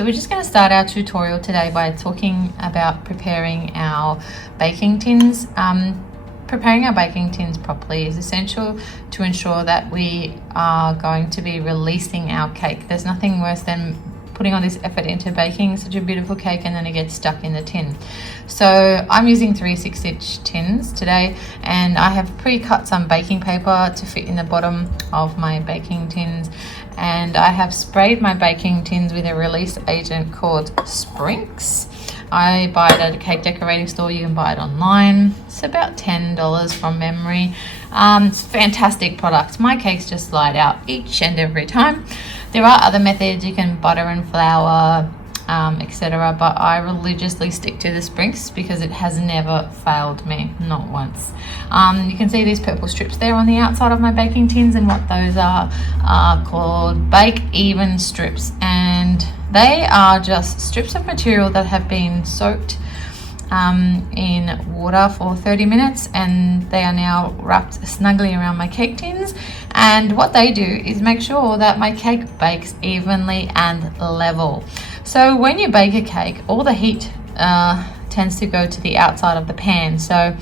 So we're just going to start our tutorial today by talking about preparing our baking tins. Preparing our baking tins properly is essential to ensure that we are going to be releasing our cake. There's nothing worse than putting all this effort into baking such a beautiful cake and then it gets stuck in the tin. So I'm using 3 6-inch tins today, and I have pre-cut some baking paper to fit in the bottom of my baking tins, and I have sprayed my baking tins with a release agent called Sprinks. I buy it at a cake decorating store. You can buy it online. It's about $10 from memory. It's a fantastic product. My cakes just slide out each and every time. There are other methods. You can butter and flour, etc. But I religiously stick to the Sprinks because it has never failed me, not once. You can see these purple strips there on the outside of my baking tins, and what those are called bake even strips, and they are just strips of material that have been soaked in water for 30 minutes, and they are now wrapped snugly around my cake tins. And what they do is make sure that my cake bakes evenly and level. So when you bake a cake, all the heat tends to go to the outside of the pan. So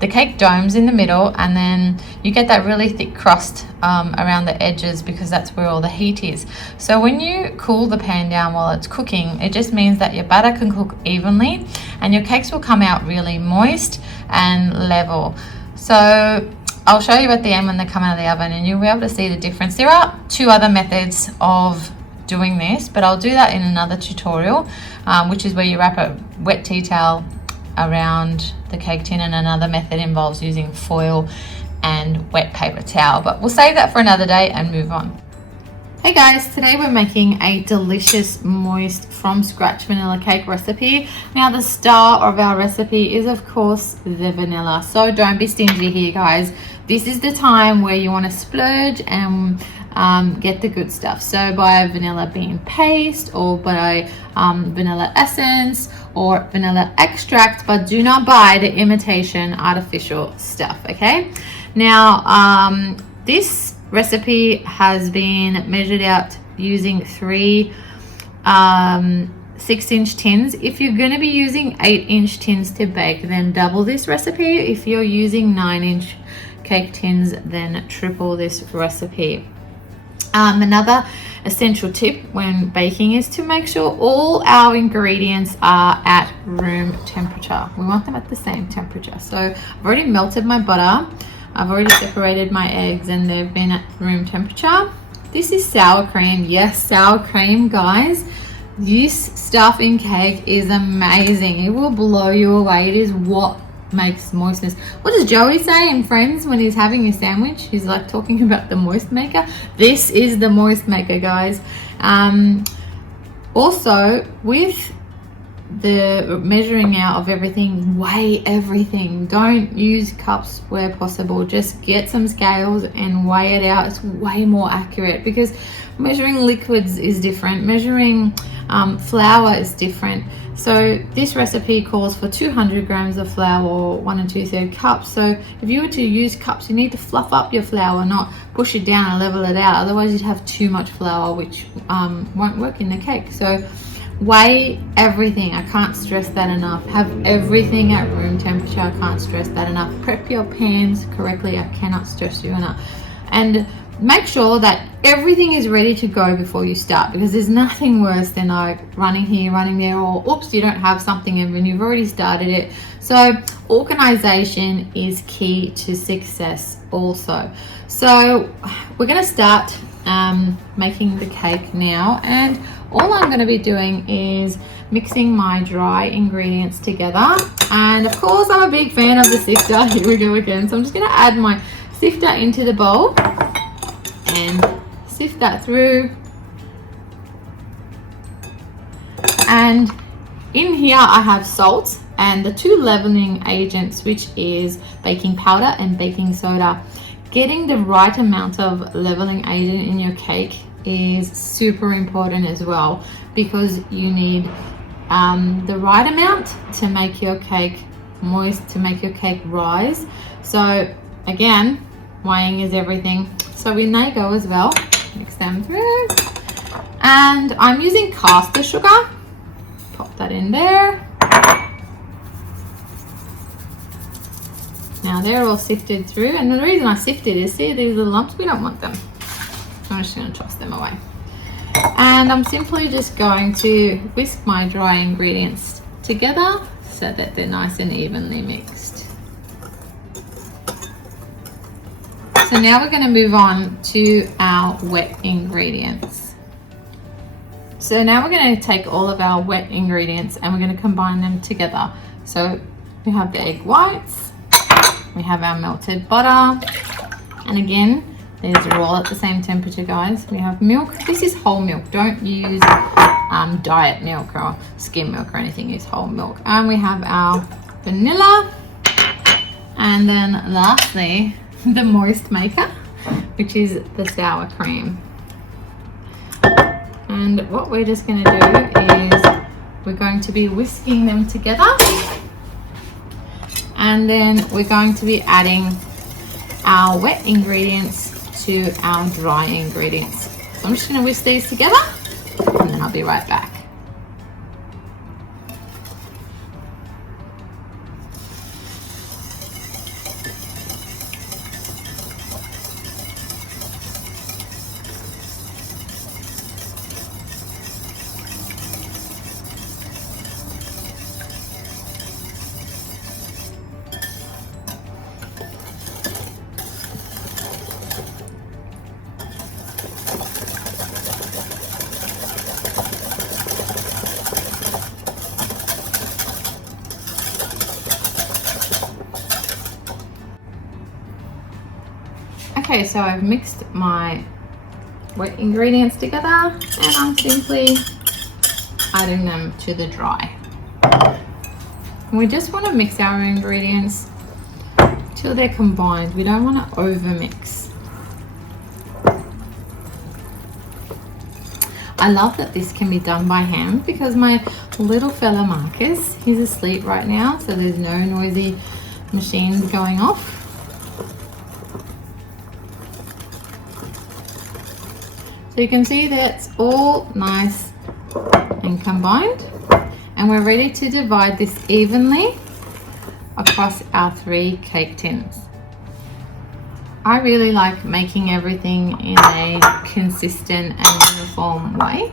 the cake domes in the middle, and then you get that really thick crust around the edges because that's where all the heat is. So when you cool the pan down while it's cooking, it just means that your batter can cook evenly and your cakes will come out really moist and level. So I'll show you at the end when they come out of the oven, and you'll be able to see the difference. There are 2 other methods of doing this, but I'll do that in another tutorial, which is where you wrap a wet tea towel around the cake tin, and another method involves using foil and wet paper towel, but we'll save that for another day and move on. Hey guys, today we're making a delicious moist from scratch vanilla cake recipe. Now the star of our recipe is of course the vanilla, so don't be stingy here guys. This is the time where you want to splurge and get the good stuff. So buy vanilla bean paste, or buy vanilla essence or vanilla extract, but do not buy the imitation artificial stuff, okay? Now this recipe has been measured out using 3 6-inch tins. If you're going to be using 8-inch tins to bake, then double this recipe. If you're using 9-inch cake tins, then triple this recipe. Another essential tip when baking is to make sure all our ingredients are at room temperature. We want them at the same temperature. So I've already melted my butter. I've already separated my eggs and they've been at room temperature. This is sour cream. Yes, sour cream, guys. This stuff in cake is amazing. It will blow you away. It is what makes moistness. What does Joey say in Friends when he's having a sandwich? He's like talking about the moist maker. This is the moist maker, guys. Also, with the measuring out of everything, weigh everything. Don't use cups where possible. Just get some scales and weigh it out. It's way more accurate because measuring liquids is different. Measuring flour is different. So this recipe calls for 200 grams of flour, or 1 2/3 cups. So if you were to use cups, you need to fluff up your flour, not push it down and level it out. Otherwise you'd have too much flour, which won't work in the cake. So weigh everything. I can't stress that enough. Have everything at room temperature. I can't stress that enough. Prep your pans correctly. I cannot stress you enough. And make sure that everything is ready to go before you start, because there's nothing worse than like running here, running there, or oops, you don't have something and when you've already started it. So organization is key to success also. So we're going to start making the cake now, and all I'm going to be doing is mixing my dry ingredients together. And of course I'm a big fan of the sifter. Here we go again. So I'm just going to add my sifter into the bowl and sift that through. And in here I have salt and the 2 leavening agents, which is baking powder and baking soda. Getting the right amount of leavening agent in your cake is super important as well, because you need the right amount to make your cake moist, to make your cake rise. So again, weighing is everything. So in they go as well. Mix them through. And I'm using caster sugar. Pop that in there. Now they're all sifted through, and the reason I sifted is, see these little lumps, we don't want them. I'm just going to toss them away. And I'm simply just going to whisk my dry ingredients together so that they're nice and evenly mixed. So now we're going to move on to our wet ingredients. So now we're going to take all of our wet ingredients and we're going to combine them together. So we have the egg whites, we have our melted butter, and again, these are all at the same temperature, guys. We have milk. This is whole milk. Don't use diet milk or skim milk or anything. Use whole milk. And we have our vanilla. And then lastly, the moist maker, which is the sour cream. And what we're just going to do is we're going to be whisking them together. And then we're going to be adding our wet ingredients to our dry ingredients. So I'm just going to whisk these together and then I'll be right back. Okay, so I've mixed my wet ingredients together and I'm simply adding them to the dry. And we just want to mix our ingredients till they're combined. We don't want to over mix. I love that this can be done by hand because my little fella Marcus, he's asleep right now, so there's no noisy machines going off. So you can see that's all nice and combined, and we're ready to divide this evenly across our 3 cake tins. I really like making everything in a consistent and uniform way.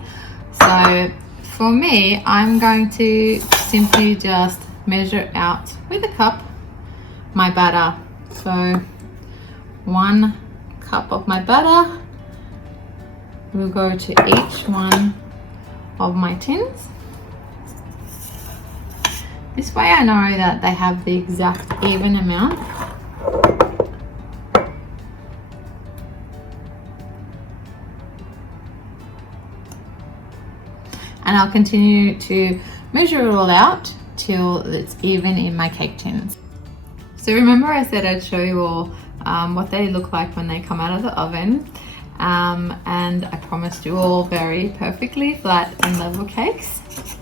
So for me, I'm going to simply just measure out with a cup my batter. So 1 cup of my batter will go to each one of my tins. This way I know that they have the exact even amount. And I'll continue to measure it all out till it's even in my cake tins. So remember I said I'd show you all what they look like when they come out of the oven. And I promised you all very perfectly flat and level cakes,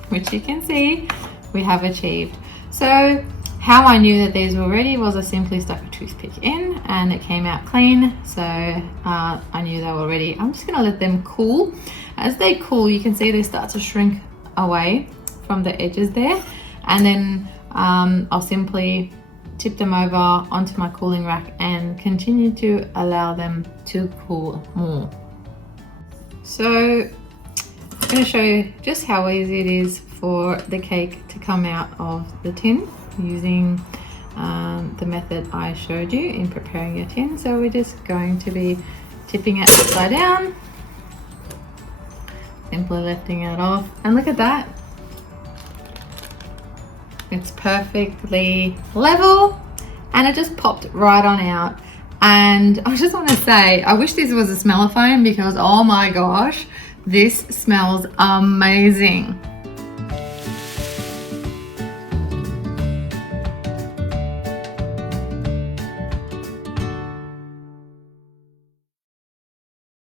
which you can see we have achieved. So how I knew that these were ready was I simply stuck a toothpick in and it came out clean. So I knew they were ready. I'm just gonna let them cool. As they cool, you can see they start to shrink away from the edges there. And then I'll simply tip them over onto my cooling rack and continue to allow them to cool more. So I'm going to show you just how easy it is for the cake to come out of the tin using the method I showed you in preparing your tin. So we're just going to be tipping it upside down, simply lifting it off, and look at that. It's perfectly level and it just popped right on out. And I just want to say, I wish this was a smellophone because oh my gosh, this smells amazing.